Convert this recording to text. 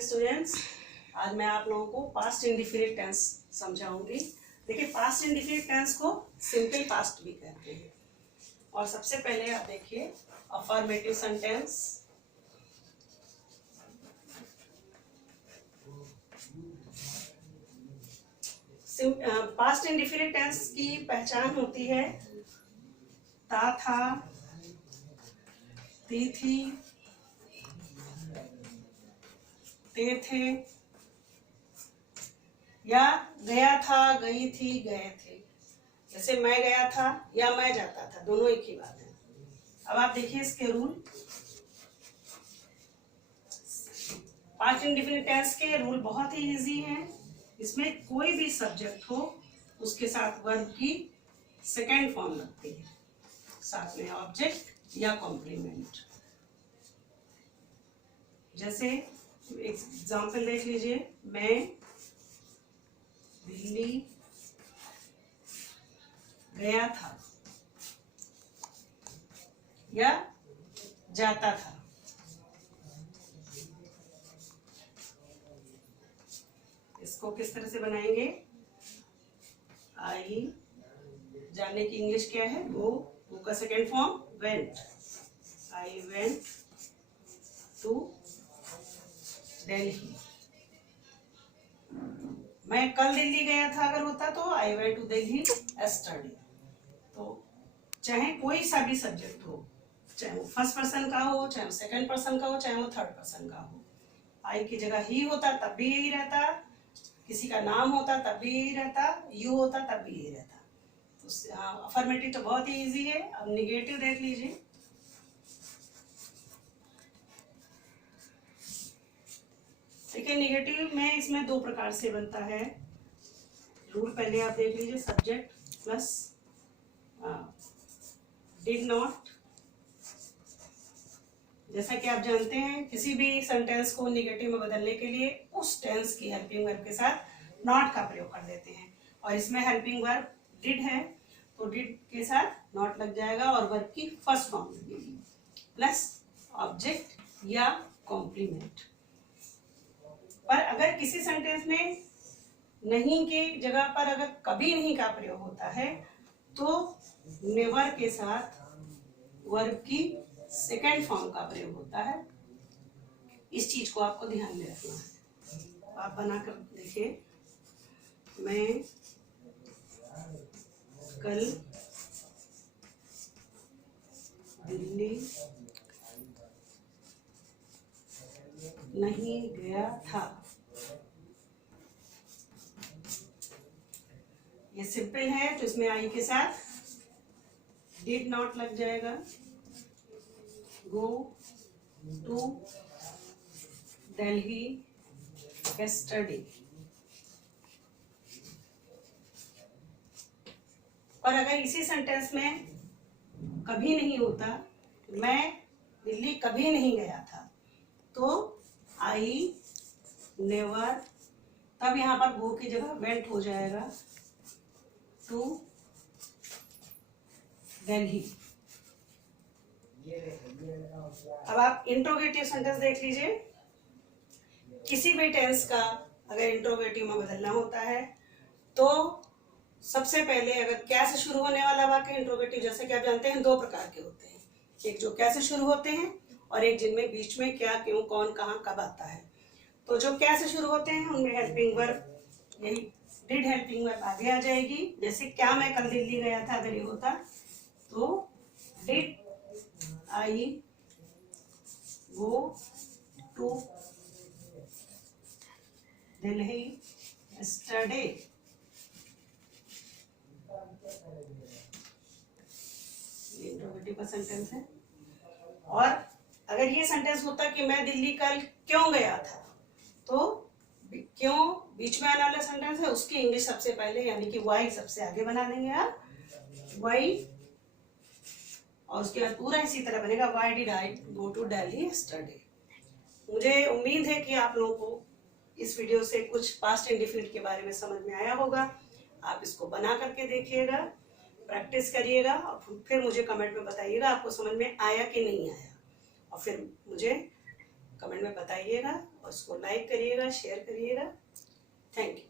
Morning students. आज मैं आप लोगों को पास्ट इंडिफिनिट टेंस समझाऊंगी। देखिए, पास्ट इंडिफिनिट टेंस को सिंपल पास्ट भी कहते हैं। और सबसे पहले आप देखिए affirmative sentence. Past indefinite tense की पहचान होती है था, थी, थे थे, या गया था, गई थी, गए थे। जैसे मैं गया था या मैं जाता था, दोनों एक ही बात है। अब आप देखिए इसके रूल। पास्ट इंडिफिनिट टेंस के रूल बहुत ही इजी हैं। इसमें कोई भी सब्जेक्ट हो उसके साथ वर्ब की सेकेंड फॉर्म लगती है, साथ में ऑब्जेक्ट या कॉम्प्लीमेंट। जैसे एग्जाम्पल देख लीजिए, मैं दिल्ली गया था या जाता था। इसको किस तरह से बनाएंगे? आई, जाने की इंग्लिश क्या है? गो का second form went. I went to Delhi. मैं कल दिल्ली गया था अगर होता तो I went to Delhi yesterday. तो चाहे कोई सा भी सब्जेक्ट हो, चाहे वो फर्स्ट पर्सन का हो, चाहे वो सेकंड पर्सन का हो, चाहे वो थर्ड पर्सन का हो, आई की जगह ही होता तब भी यही रहता, किसी का नाम होता तब भी यही रहता, यू होता तब भी यही रहता। तो अफर्मेटिव तो बहुत ही इजी है। अब निगेटिव देख लीजिए। देखिए, निगेटिव में इसमें दो प्रकार से बनता है। रूल पहले आप देख लीजिए, सब्जेक्ट प्लस डिड नॉट। जैसा कि आप जानते हैं, किसी भी सेंटेंस को निगेटिव में बदलने के लिए उस टेंस की हेल्पिंग वर्ब के साथ नॉट का प्रयोग कर देते हैं। और इसमें हेल्पिंग वर्ब डिड है तो डिड के साथ नॉट लग जाएगा और वर्ब की फर्स्ट फॉर्म लगेगी प्लस ऑब्जेक्ट या कॉम्प्लीमेंट। पर अगर किसी सेंटेंस में नहीं की जगह पर अगर कभी नहीं का प्रयोग होता है तो नेवर के साथ वर्ब की सेकेंड फॉर्म का प्रयोग होता है। इस चीज को आपको ध्यान में रखना है। आप बनाकर देखिए, मैं कल दिल्ली नहीं गया था। ये सिंपल है तो इसमें आई के साथ डिड नॉट लग जाएगा। Go to Delhi yesterday. और अगर इसी सेंटेंस में कभी नहीं होता, मैं दिल्ली कभी नहीं गया था, तो आई नेवर, तब यहाँ पर गो की जगह वेंट हो जाएगा टू दिल्ली। अब आप इंट्रोगेटिव सेंटेंस देख लीजिए। किसी भी टेंस का अगर इंट्रोगेटिव में बदलना होता है तो सबसे पहले अगर क्या से शुरू होने वाला वाक्य इंट्रोगेटिव, जैसे कि आप जानते हैं, दो प्रकार के होते हैं। एक जो क्या से शुरू होते हैं और एक जिनमें बीच में क्या, क्यों, कौन, कहाँ, कब आता है। तो जो क्या से शुरू होते हैं उनमें हेल्पिंग वर्ब, यही डिड हेल्पिंग वर्ब आगे आ जाएगी। जैसे क्या मैं कल दिल्ली गया था अगर ये होता तो did I go to Delhi yesterday. Interrogative का सेंटेंस है। और अगर ये सेंटेंस होता कि मैं दिल्ली कल क्यों गया था, तो क्यों बीच में आने वाला सेंटेंस है, उसकी इंग्लिश सबसे पहले यानी कि वाई सबसे आगे बना देंगे आप, वाई। और उसके बाद पूरा इसी तरह बनेगा, why did I go to Delhi yesterday. मुझे उम्मीद है कि आप लोगों को इस वीडियो से कुछ पास्ट इंडिफिनिट के बारे में समझ में आया होगा। आप इसको बना करके देखिएगा, प्रैक्टिस करिएगा और फिर मुझे कमेंट में बताइएगा आपको समझ में आया कि नहीं आया। और फिर मुझे कमेंट में बताइएगा और उसको लाइक करिएगा, शेयर करिएगा। Thank you.